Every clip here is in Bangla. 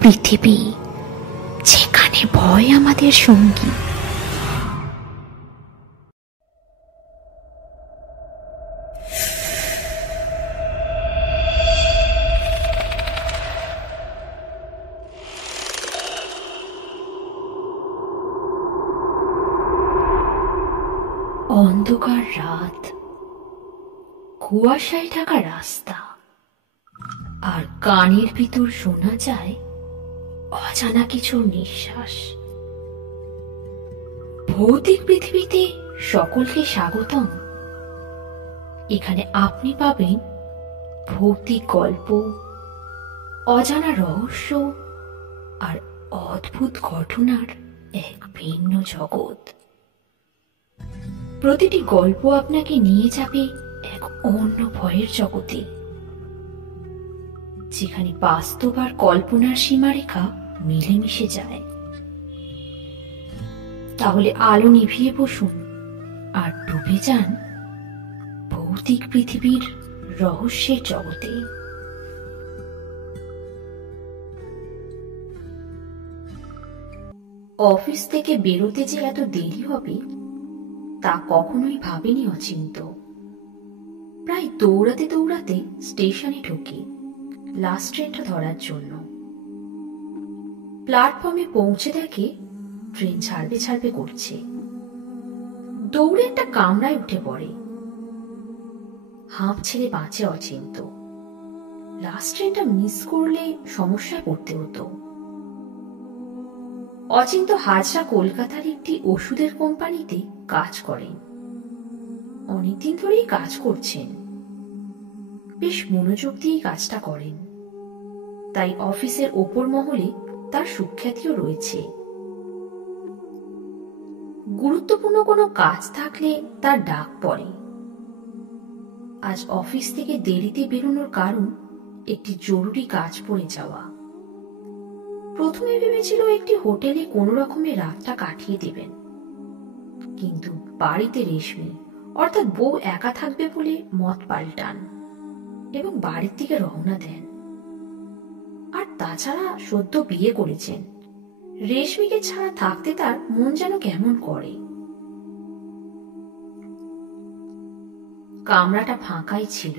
পৃথিবী যেখানে ভয় আমাদের সঙ্গী। অন্ধকার রাত, কুয়াশায় ঢাকা রাস্তা, আর কানের ভিতর শোনা যায় অজানা কিছু নিঃশ্বাস। ভৌতিক পৃথিবীতে সকলকে স্বাগতম। এখানে আপনি পাবেন ভৌতিক গল্প, অজানা রহস্য আর অদ্ভুত ঘটনার এক ভিন্ন জগৎ। প্রতিটি গল্প আপনাকে নিয়ে যাবে এক অন্য ভয়ের জগতে, যেখানে বাস্তব আর কল্পনার সীমারেখা মিলেমিশে যায়। তাহলে আলো নিভিয়ে বসুন আর ডুবে যান ভৌতিক পৃথিবীর রহস্যের জগতে। অফিস থেকে বেরোতে যে এত দেরি হবে তা কখনোই ভাবেনি অচিন্ত। প্রায় দৌড়াতে দৌড়াতে স্টেশনে ঢুকে লাস্ট ট্রেনটা ধরার জন্য। প্ল্যাটফর্মে পৌঁছে দেখে ট্রেন ছাড়বে ছাড়বে করছে। দৌড়ে একটা কামরায় উঠে পড়ে। হাঁপ ছেড়ে বাঁচে অচিন্ত। লাস্ট ট্রেনটা মিস করলে সমস্যায় পড়তে হতো। অচিন্ত হাজরা কলকাতার একটি ওষুধের কোম্পানিতে কাজ করেন। অনেকদিন ধরেই কাজ করছেন। বেশ মনোযোগ দিয়ে কাজটা করেন, তাই অফিসের ওপর মহলে তার সুখ্যাতিও রয়েছে। গুরুত্বপূর্ণ কোনো কাজ থাকলে তার ডাক পড়ে। আজ অফিস থেকে দেরিতে বেরোনোর কারণ একটি জরুরি কাজ পড়ে যাওয়া। প্রথমে ভেবেছিল একটি হোটেলে কোনো রকমে রাতটা কাটিয়ে দেবেন, কিন্তু বাড়িতে রেশমি অর্থাৎ বউ একা থাকবে বলে মত পাল্টান এবং বাড়ির দিকে রওনা দেন। আর তাছাড়া সদ্য বিয়ে করেছেন, রেশমিকে ছাড়া থাকতে তার মন যেন কেমন করে। কামরাটা ফাঁকাই ছিল।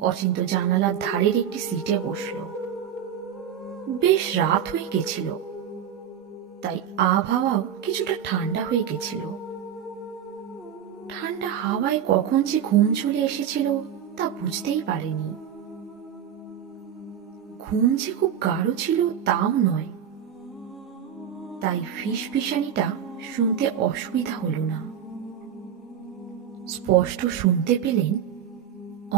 অচিন্ত জানালার ধারের একটি সিটে বসল। বেশ রাত হয়ে গেছিল, তাই আবহাওয়াও কিছুটা ঠান্ডা হয়ে গেছিল। ঠান্ডা হাওয়ায় কখন যে ঘুম চলে এসেছিল তা বুঝতেই পারেনি। ঘুম যে খুব গাঢ় ছিল তাও নয়, তাই ফিসফিসানিটা শুনতে অসুবিধা হলো না। স্পষ্ট শুনতে পেলেন,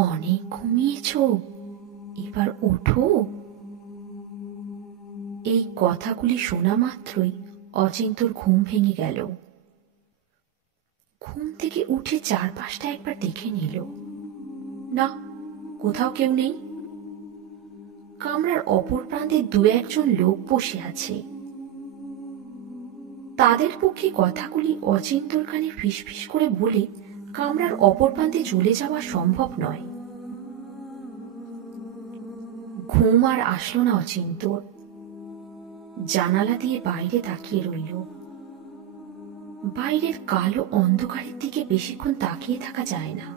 অনেক ঘুমিয়েছ, এবার ওঠো। এই কথাগুলি শোনা মাত্রই অচিন্তর ঘুম ভেঙে গেল। ঘুম থেকে উঠে চারপাশটা একবার দেখে নিল। না, কোথাও কেউ নেই। কামরার অপর প্রান্তে দু একজন লোক বসে আছে। তাদের পক্ষে কথাগুলি অচিন্তর কানে ফিসফিস করে বলে কামরার অপর প্রান্তে চলে যাওয়া সম্ভব নয়। ঘুম আর আসলো না অচিন্তর। জানালা দিয়ে বাইরে তাকিয়ে রইল। বাইরের কালো অন্ধকারের দিকে বেশিক্ষণ তাকিয়ে থাকা যায় না।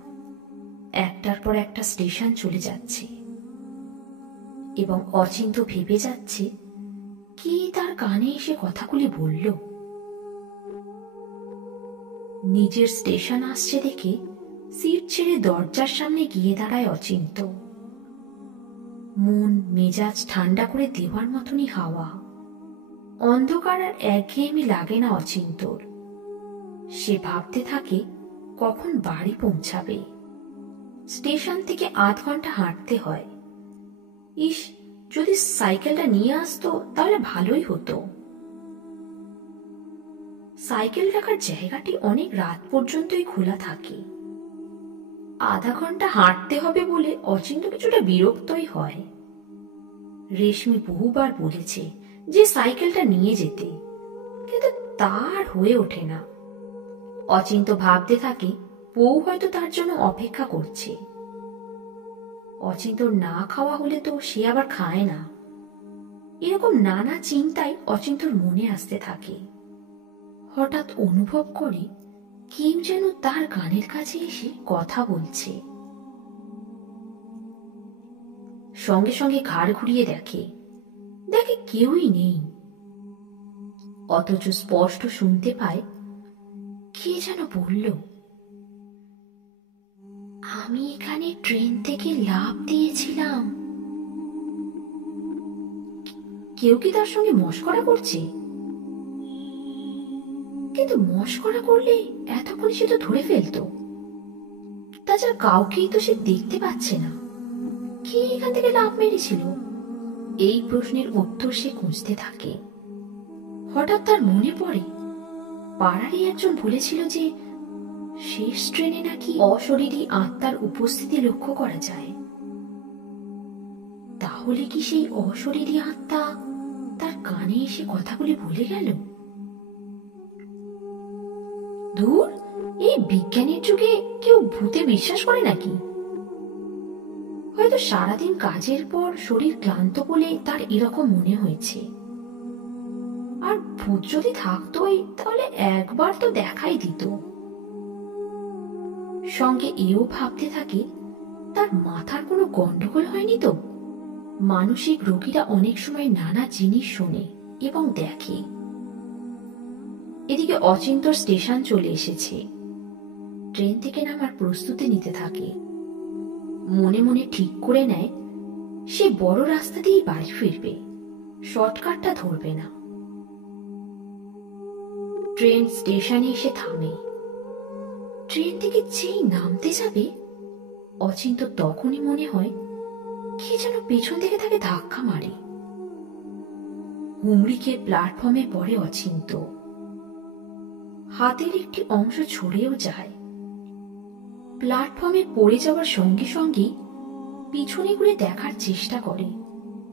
একটার পর একটা স্টেশন চলে যাচ্ছে এবং অচিন্ত ভেবে যাচ্ছে কি তার কানে এসে কথাগুলি বলল। নিজের স্টেশন আসছে দেখে সিট ছেড়ে দরজার সামনে গিয়ে দাঁড়ায় অচিন্ত। মন মেজাজ ঠান্ডা করে দেওয়ার মতনই হাওয়া। অন্ধকার আর একঘেয়েমি লাগে না অচিন্তর। সে ভাবতে থাকে কখন বাড়ি পৌঁছাবে। স্টেশন থেকে আধ ঘন্টা হাঁটতে হয়। ইস, যদি সাইকেলটা নিয়ে আসতো তাহলে ভালোই হতো। সাইকেল রাখার জায়গাটি অনেক রাত পর্যন্তই খোলা থাকে। আধা ঘন্টা হাঁটতে হবে বলে অচিন্ত কিছুটা বিরক্তই হয়। রেশমি বহুবার বলেছে যে সাইকেলটা নিয়ে যেতে, কিন্তু তার হয়ে ওঠে না। অচিন্ত ভাবতে থাকে বউ হয়তো তার জন্য অপেক্ষা করছে। অচিন্তর না খাওয়া হলে তো সে আবার খায় না। এরকম নানা চিন্তাই অচিন্তর মনে আসতে থাকে। হঠাৎ অনুভব করে কেউ যেন তার কানের কাছে এসে কথা বলছে। সঙ্গে সঙ্গে ঘাড় ঘুরিয়ে দেখে দেখে কেউই নেই, অথচ স্পষ্ট শুনতে পায় কে যেন বলল, আমি এখানে ট্রেন থেকে লাফ দিয়েছিলাম। কেউ কি তার সঙ্গে মশকরা করছে? কিন্তু মশকরা করলে এতক্ষণ সে তো ধরে ফেলতো। তাছাড়া কাউকেই তো সে দেখতে পাচ্ছে না। কে এখান থেকে লাফ মেরেছিল? এই প্রশ্নের উত্তর সে খুঁজতে থাকে। হঠাৎ তার মনে পড়ে পাড়ারই একজন বলেছিল যে শেষ ট্রেনে নাকি অশরীরী আত্মার উপস্থিতি লক্ষ্য করা যায়। তাহলে কি সেই অশরীরী আত্মা তার কানে এসে কথাগুলি বলে গেল? দূর, এই বিজ্ঞানের যুগে কেউ ভূতে বিশ্বাস করে নাকি? হয়তো সারাদিন কাজের পর শরীর ক্লান্ত বলে তার এরকম মনে হয়েছে। আর ভূত যদি থাকতোই তাহলে একবার তো দেখাই দিত। সঙ্গে এও ভাবতে থাকে তার মাথার কোনো গন্ডগোল হয়নি তো। মানসিক রোগীরা অনেক সময় নানা জিনিস শোনে এবং দেখে। এদিকে অচিন্তর স্টেশন চলে এসেছে। ট্রেন থেকে নামার প্রস্তুতি নিতে থাকে। মনে মনে ঠিক করে নেয় সে বড় রাস্তা দিয়েই বাড়ি ফিরবে, শর্টকাটটা ধরবে না। ট্রেন স্টেশনে এসে থামে। ট্রেন থেকে যেই নামতে যাবে অচিন্ত তখনই মনে হয় কে যেন পেছন থেকে তাকে ধাক্কা মারে। হুমড়ি খেয়ে প্ল্যাটফর্মে পড়ে অচিন্ত। হাতের একটি অংশ ছড়েও যায়। প্ল্যাটফর্মে পড়ে যাওয়ার সঙ্গে সঙ্গে পিছনে ঘুরে দেখার চেষ্টা করে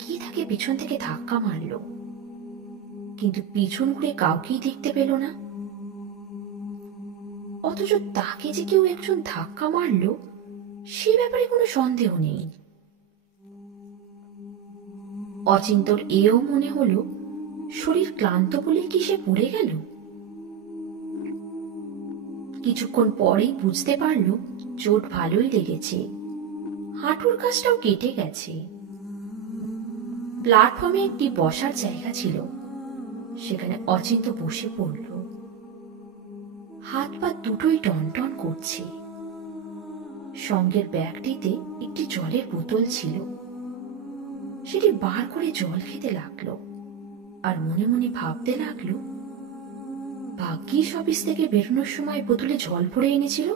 কি তাকে পিছন থেকে ধাক্কা মারল, কিন্তু পিছন ঘুরে কাউকেই দেখতে পেল না। অথচ তাকে যে কেউ একজন ধাক্কা মারল সে ব্যাপারে কোনো সন্দেহ নেই। অচিন্তর এও মনে হলো শরীর ক্লান্ত বলে কি সে পড়ে গেল। কিছুক্ষণ পরেই বুঝতে পারল চোট ভালোই লেগেছে, হাঁটুর কাছটাও কেটে গেছে। প্ল্যাটফর্মে একটি বসার জায়গা ছিল, সেখানে অচিন্ত বসে পড়ল। হাত পা দুটোই টনটন করছে। সঙ্গের ব্যাগটিতে একটি জলের বোতল ছিল, সেটি বার করে জল খেতে লাগলো আর মনে মনে ভাবতে লাগলো, ভাগ্যিস অফিস থেকে বেরোনোর সময় বোতলে জল ভরে এনেছিল।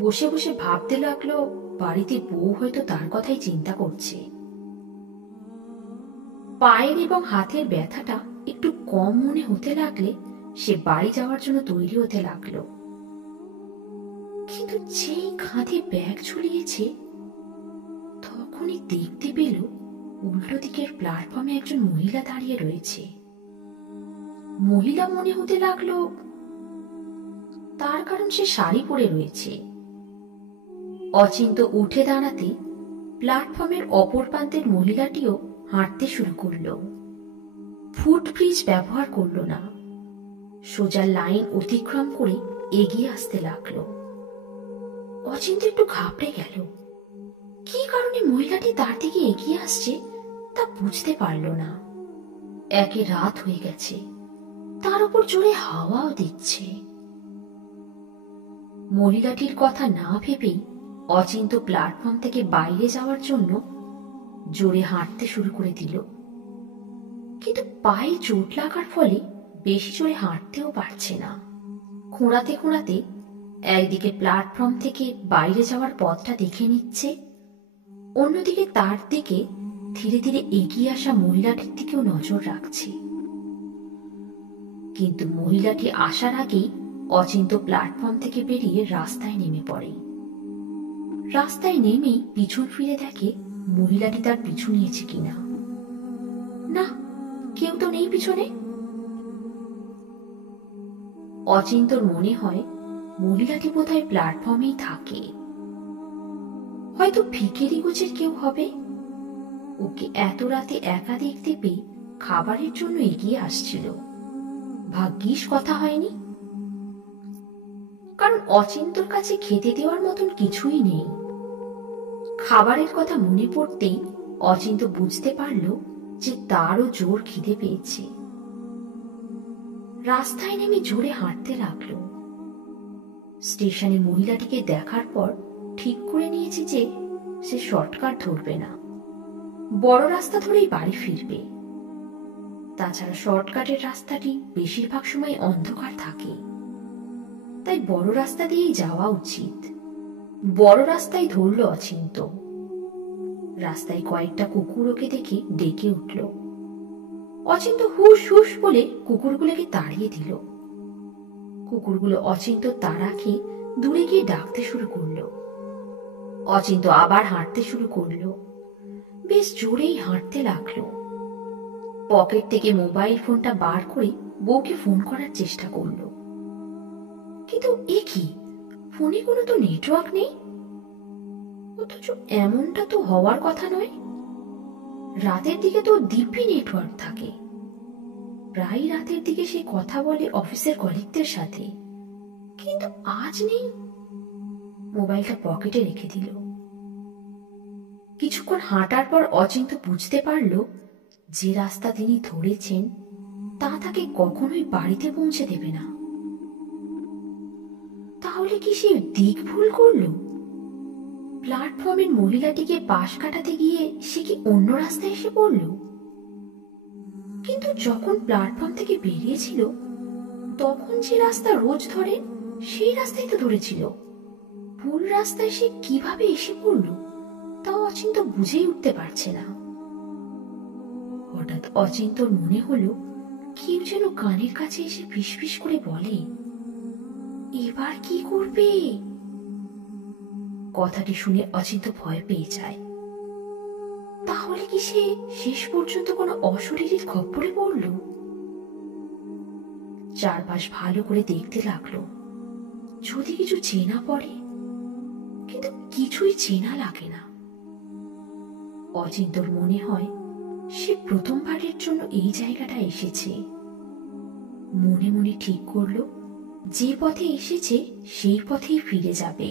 বসে বসে ভাবতে লাগলো বাড়িতে বউ হয়তো তার কথাই চিন্তা করছে। পায়ের এবং হাতের ব্যথাটা একটু কম মনে হতে লাগলে সে বাড়ি যাওয়ার জন্য তৈরি হতে লাগলো। কিন্তু যেই কাঁধে ব্যাগ ঝুলিয়েছে তখনই দেখতে পেল উল্টো দিকের প্ল্যাটফর্মে একজন মহিলা দাঁড়িয়ে রয়েছে। মহিলা মনে হতে লাগলো, তার কারণ সে শাড়ি পরে রয়েছে। অচিন্ত উঠে দাঁড়াতে প্ল্যাটফর্মের অপর প্রান্তের মহিলাটিও হাঁটতে শুরু করলো। ফুটব্রিজ ব্যবহার করলো না, সোজা লাইন অতিক্রম করে এগিয়ে আসতে লাগলো। অচিন্ত একটু ঘাবড়ে গেল। কি কারণে মহিলাটি তার দিকে এগিয়ে আসছে তা বুঝতে পারল না। একে রাত হয়ে গেছে, তার উপর জোরে হাওয়াও দিচ্ছে। মহিলাটির কথা না ভেবেই অচিন্ত প্ল্যাটফর্ম থেকে বাইরে যাওয়ার জন্য জোরে হাঁটতে শুরু করে দিল। কিন্তু পায়ে চোট লাগার ফলে বেশি জোরে হাঁটতেও পারছে না। খোঁড়াতে খোঁড়াতে একদিকে প্ল্যাটফর্ম থেকে বাইরে যাওয়ার পথটা দেখে নিচ্ছে, অন্যদিকে তার দিকে ধীরে ধীরে এগিয়ে আসা মহিলাটির দিকেও নজর রাখছে। কিন্তু মহিলাটি আসার আগেই অচিন্ত প্ল্যাটফর্ম থেকে বেরিয়ে রাস্তায় নেমে পড়ে। রাস্তায় নেমেই পিছন ফিরে দেখে মহিলাটি তার পিছু নিয়েছে কিনা। না, কেউ তো নেই পিছনে। অচিন্তর মনে হয় মহিলাটি বোধহয় প্ল্যাটফর্মেই থাকে, হয়তো ভিখিরি গোছের কেউ হবে। ওকে এত রাতে একা দেখতে পেয়ে খাবারের জন্য এগিয়ে আসছিল। ভাগ্যিস কথা হয়নি, কারণ অচিন্তর কাছে খেতে দেওয়ার মতন কিছুই নেই। খাবারের কথা মনে পড়তেই অচিন্ত বুঝতে পারল যে তারও জোর খিদে পেয়েছে। রাস্তায় নেমে জোরে হাঁটতে লাগলো। স্টেশনে মহিলাটিকে দেখার পর ঠিক করে নিয়েছে যে সে শর্টকাট ধরবে না, বড় রাস্তা ধরেই বাড়ি ফিরবে। তাছাড়া শর্টকাটের রাস্তাটি বেশিরভাগ সময় অন্ধকার থাকে, তাই বড় রাস্তা দিয়েই যাওয়া উচিত। বড় রাস্তায় ধরল অচিন্ত। রাস্তায় কয়েকটা কুকুর ওকে দেখে ডেকে উঠল। অচিন্ত হুস হুস বলে কুকুরগুলোকে তাড়িয়ে দিল। কুকুরগুলো অচিন্ত তাড়া খেয়ে দূরে গিয়ে ডাকতে শুরু করলো। অচিন্ত আবার হাঁটতে শুরু করলো। বেশ জোরেই হাঁটতে লাগলো। পকেট থেকে মোবাইল ফোনটা বার করে বউকে ফোন করার চেষ্টা করলো, কিন্তু এ কি, ফোনে কোনো তো নেটওয়ার্ক নেই। অথচ এমনটা তো হওয়ার কথা নয়। রাতের দিকে তো দিব্যি নেটওয়ার্ক থাকে। প্রায় রাতের দিকে সে কথা বলে অফিসের কলিগদের সাথে, কিন্তু আজ নেই। মোবাইলটা পকেটে রেখে দিল। কিছুক্ষণ হাঁটার পর অচিন্ত বুঝতে পারল যে রাস্তা তিনি ধরেছেন তা তাকে কখনোই বাড়িতে পৌঁছে দেবে না। তাহলে কি সে দিক ভুল করল? প্ল্যাটফর্মের মহিলাটিকে পাশ কাটাতে গিয়ে সে কি অন্য রাস্তায় এসে পড়ল? কিন্তু যখন প্ল্যাটফর্ম থেকে বেরিয়েছিল তখন যে রাস্তা রোজ ধরে সেই রাস্তায় তো ধরেছিল। ভুল রাস্তায় সে কিভাবে এসে পড়ল তাও অচিন্ত বুঝেই উঠতে পারছে না। হঠাৎ অচিন্তর মনে হলো কেউ যেন কানের কাছে এসে ফিসফিস করে বলে, এবার কি করবে? কথাটি শুনে অচিন্ত ভয় পেয়ে যায়। তাহলে কি সে শেষ পর্যন্ত কোনো অশরীরীর খপ্পরে পড়ল? চারপাশ ভালো করে দেখতে লাগলো, যদি কিছু চেনা পড়ে, কিন্তু কিছুই চেনা লাগে না। অচিন্তর মনে হয় সে প্রথমবারের জন্য এই জায়গাটা এসেছে। মনে মনে ঠিক করলো যে পথে এসেছে সেই পথেই ফিরে যাবে।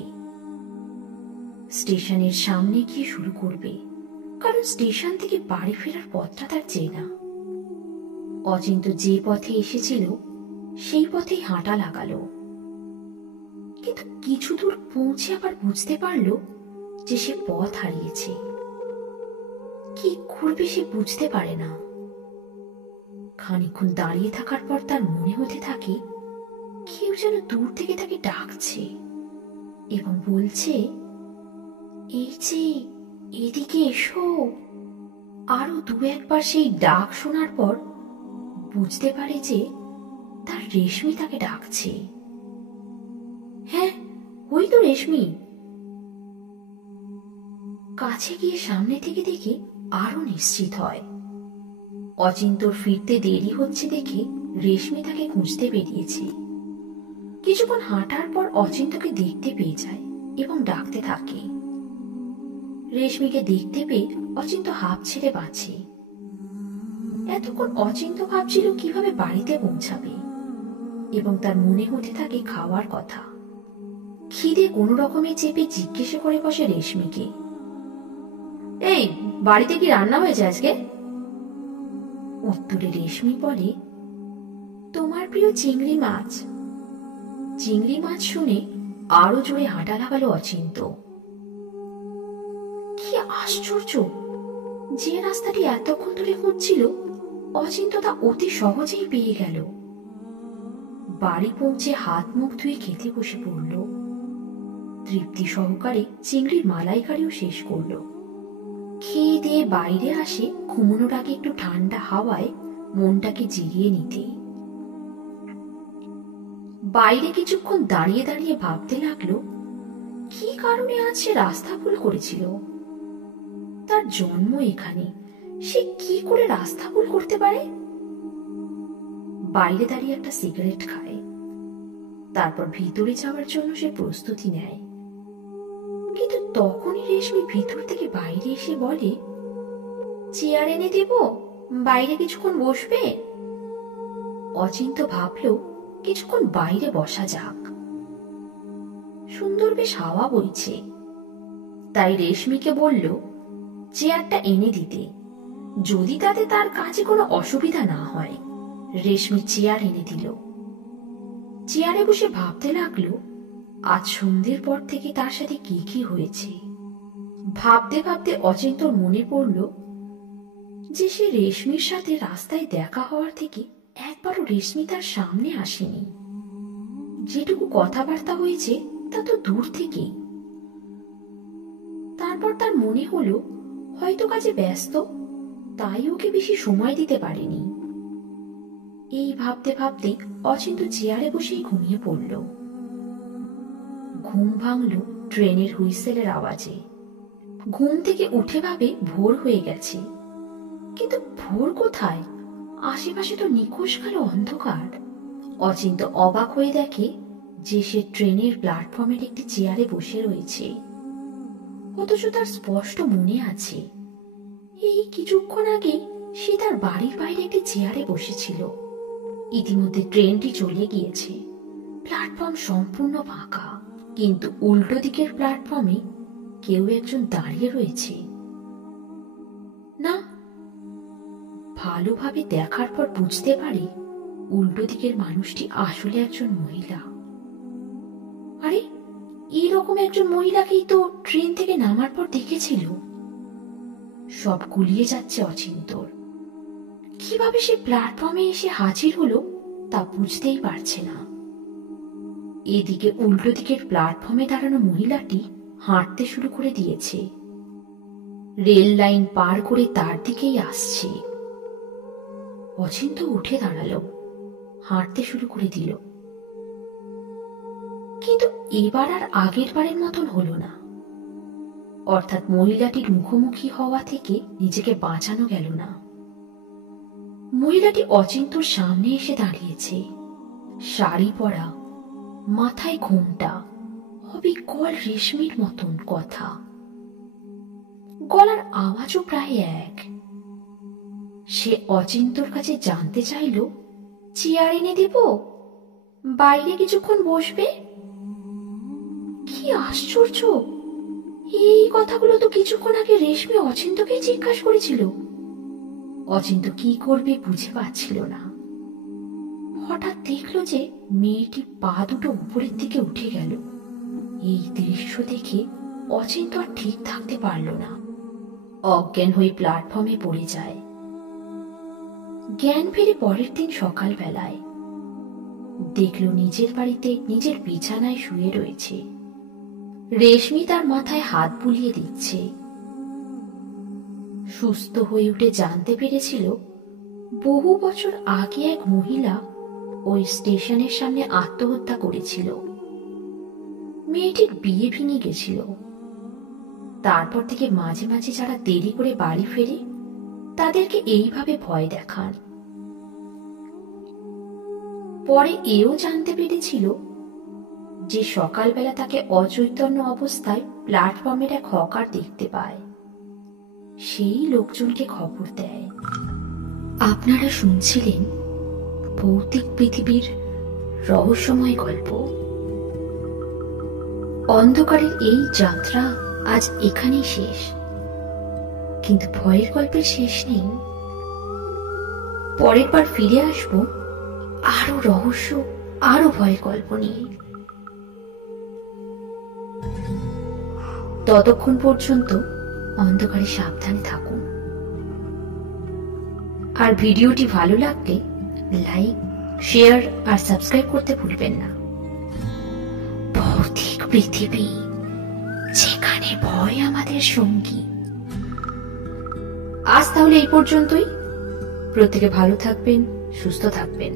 স্টেশনের সামনে গিয়ে শুরু করবে, কারণ স্টেশন থেকে বাড়ি ফেরার পথটা তার চেনা। অচিন্ত যে পথে এসেছিল সেই পথেই হাঁটা লাগালো। কিন্তু কিছু দূর পৌঁছে আবার বুঝতে পারলো যে সে পথ হারিয়েছে। কি করবে সে বুঝতে পারে না। খানিকক্ষণ দাঁড়িয়ে থাকার পর তার মনে হতে থাকে কেউ যেন দূর থেকে তাকে ডাকছে এবং বলছে, এই যে এদিকে এসো। আরো দু একবার সেই ডাক শোনার পর বুঝতে পারে যে তার রেশমি তাকে ডাকছে। হ্যাঁ, ওই তো রেশমি। কাছে গিয়ে সামনে থেকে দেখে আরো নিশ্চিত হয়। অচিন্তর ফিরতে দেরি হচ্ছে দেখে রেশমি তাকে খুঁজতে বেরিয়েছে। কিছুক্ষণ হাঁটার পর অচিন্তকে দেখতে পেয়ে যায় এবং ডাকতে থাকে। রেশমিকে দেখতে পেয়ে অচিন্ত হাঁপ ছেড়ে বাঁচে। এতক্ষণ অচিন্ত ভাবছিল কিভাবে বাড়িতে পৌঁছাবে এবং তার মনে হতে থাকে খাওয়ার কথা। খিদে কোনো রকমে চেপে জিজ্ঞেস করে বসে রেশমিকে, এই বাড়িতে কি রান্না হয়েছে আজকে? উত্তরে রেশমি বলে, তোমার প্রিয় চিংড়ি মাছ। চিংড়ি মাছ শুনে আরো জোরে হাঁটা লাগালো অচিন্ত। কি আশ্চর্য, যে রাস্তাটি এতক্ষণ ধরে খুঁজছিল অচিন্ত তা অতি সহজেই পেয়ে গেল। বাড়ি পৌঁছে হাত মুখ ধুয়ে খেতে বসে পড়ল। তৃপ্তি সহকারে চিংড়ির মালাইকারিও শেষ করল। খেয়ে দিয়ে বাইরে আসে ঘুমানোর আগে একটু ঠান্ডা হাওয়ায় মনটাকে জিরিয়ে নিতে। বাইরে কিছুক্ষণ দাঁড়িয়ে দাঁড়িয়ে ভাবতে লাগলো কি কারণে আজ সে রাস্তা ভুল করেছিল। তার জন্ম এখানে, সে কি করে রাস্তা ভুল করতে পারে? বাইরে দাঁড়িয়ে একটা সিগারেট খায়, তারপর ভিতরে যাওয়ার জন্য সে প্রস্তুতি নেয়। কিন্তু তখনই রেশমি ভিতর থেকে বাইরে এসে বলে, চেয়ার এনে দেব, বাইরে কিছুক্ষণ বসবে? অচিন্ত ভাবল কিছুক্ষণ বাইরে বসা যাক। সুন্দর বেশ হাওয়া বইছে, তাই রেশমিকে বলল চেয়ারটা এনে দিতে, যদি তাতে তার কাজে কোনো অসুবিধা না হয়। রেশমি চেয়ার এনে দিল। চেয়ারে বসে ভাবতে লাগলো আজ সন্ধ্যের পর থেকে তার সাথে কি কি হয়েছে। ভাবতে ভাবতে অচিন্তর মনে পড়ল যে সে রেশমির সাথে রাস্তায় দেখা হওয়ার থেকে একবারও রেশমি তার সামনে আসেনি। যেটুকু কথাবার্তা হয়েছে তা তো দূর থেকেই। তারপর তার মনে হলো হয়তো কাজে ব্যস্ত, তাই ওকে বেশি সময় দিতে পারেনি। এই ভাবতে ভাবতে অচিন্ত চেয়ারে বসেই ঘুমিয়ে পড়ল। ঘুম ভাঙল ট্রেনের হুইসেলের আওয়াজে। ঘুম থেকে উঠে ভাবে ভোর হয়ে গেছে, কিন্তু ভোর কোথায়? আশেপাশে তো নিখোঁজ কালো অন্ধকার। অচিন্ত অবাক হয়ে দেখে যে সে ট্রেনের প্ল্যাটফর্মের একটি চেয়ারে বসে রয়েছে। অথচ তার স্পষ্ট মনে আছে এই কিছুক্ষণ আগে সে তার বাড়ির বাইরে একটি চেয়ারে বসেছিল। ইতিমধ্যে ট্রেনটি চলে গিয়েছে, প্ল্যাটফর্ম সম্পূর্ণ ফাঁকা, কিন্তু উল্টো দিকের প্ল্যাটফর্মে কেউ একজন দাঁড়িয়ে রয়েছে। না, ভালোভাবে দেখার পর বুঝতে পারে উল্টো দিকের মানুষটি আসলে একজন মহিলা। আরে, এইরকম একজন মহিলাকেই তো ট্রেন থেকে নামার পর দেখেছিল। সব গুলিয়ে যাচ্ছে অচিন্তর। কিভাবে সে প্ল্যাটফর্মে এসে হাজির হলো তা বুঝতেই পারছে না। এদিকে উল্টো দিকের প্ল্যাটফর্মে দাঁড়ানো মহিলাটি হাঁটতে শুরু করে দিয়েছে। রেল লাইন পার করে তার দিকেই আসছে। অচিন্ত উঠে দাঁড়ালো, হাঁটতে শুরু করে দিল। কিন্তু এবার আর আগের বারের মতন হলো না। অর্থাৎ মহিলাটির মুখোমুখি হওয়া থেকে নিজেকে বাঁচানো গেল না। মহিলাটি অচিন্তর সামনে এসে দাঁড়িয়েছে। শাড়ি পরা, মাথায় ঘোমটা, অবিকল রেশমির মতন কথা। গলার আওয়াজও প্রায় এক। সে অচিন্তর কাছে জানতে চাইল চেয়ার এনে দেব, বাইরে কিছুক্ষণ বসবে? কি আশ্চর্য, এই কথাগুলো তো কিছুক্ষণ আগে রেশমি অচিন্তকে জিজ্ঞাসা করেছিল। অচিন্ত কি করবে বুঝে পাচ্ছিল না। হঠাৎ দেখলো যে মেয়েটি পা দুটো উপরের দিকে উঠে গেল। এই দৃশ্য দেখে অচিন্ত আর ঠিক থাকতে পারল না, অজ্ঞান হয়ে প্ল্যাটফর্মে পড়ে যায়। জ্ঞান ফিরে পরের দিন সকালবেলায় দেখলো নিজের বাড়িতে নিজের বিছানায় শুয়ে রয়েছে। রেশমি তার মাথায় হাত বুলিয়ে দিচ্ছে। সুস্থ হয়ে উঠে জানতে পেরেছিল বহু বছর আগে এক মহিলা ওই স্টেশনের সামনে আত্মহত্যা করেছিল। মেয়েটির বিয়ে ভেঙে গেছিল। তারপর থেকে মাঝে মাঝে যারা দেরি করে বাড়ি ফেরে তাদেরকে এইভাবে ভয় দেখান। পরে এও জানতে পেরেছিল যে সকালবেলা তাকে অচৈতন্য অবস্থায় প্ল্যাটফর্মের এক হকার দেখতে পায়। সেই লোকজনকে খবর দেয়। আপনারা শুনছিলেন ভৌতিক পৃথিবীর রহস্যময় গল্প। অন্ধকারের এই যাত্রা আজ এখানেই শেষ, কিন্তু ভয়ের গল্পের শেষ নেই। পরের বার ফিরে আসব আরো রহস্য, আরো ভয়ের গল্প নিয়ে। ততক্ষণ পর্যন্ত অন্ধকারে সাবধানে থাকুন। আর ভিডিওটি ভালো লাগলে লাইক, শেয়ার আর সাবস্ক্রাইব করতে ভুলবেন না। ভৌতিক পৃথিবী, যেখানে ভয় আমাদের সঙ্গী। আজ তাহলে এই পর্যন্তই। প্রত্যেকে ভালো থাকবেন, সুস্থ থাকবেন।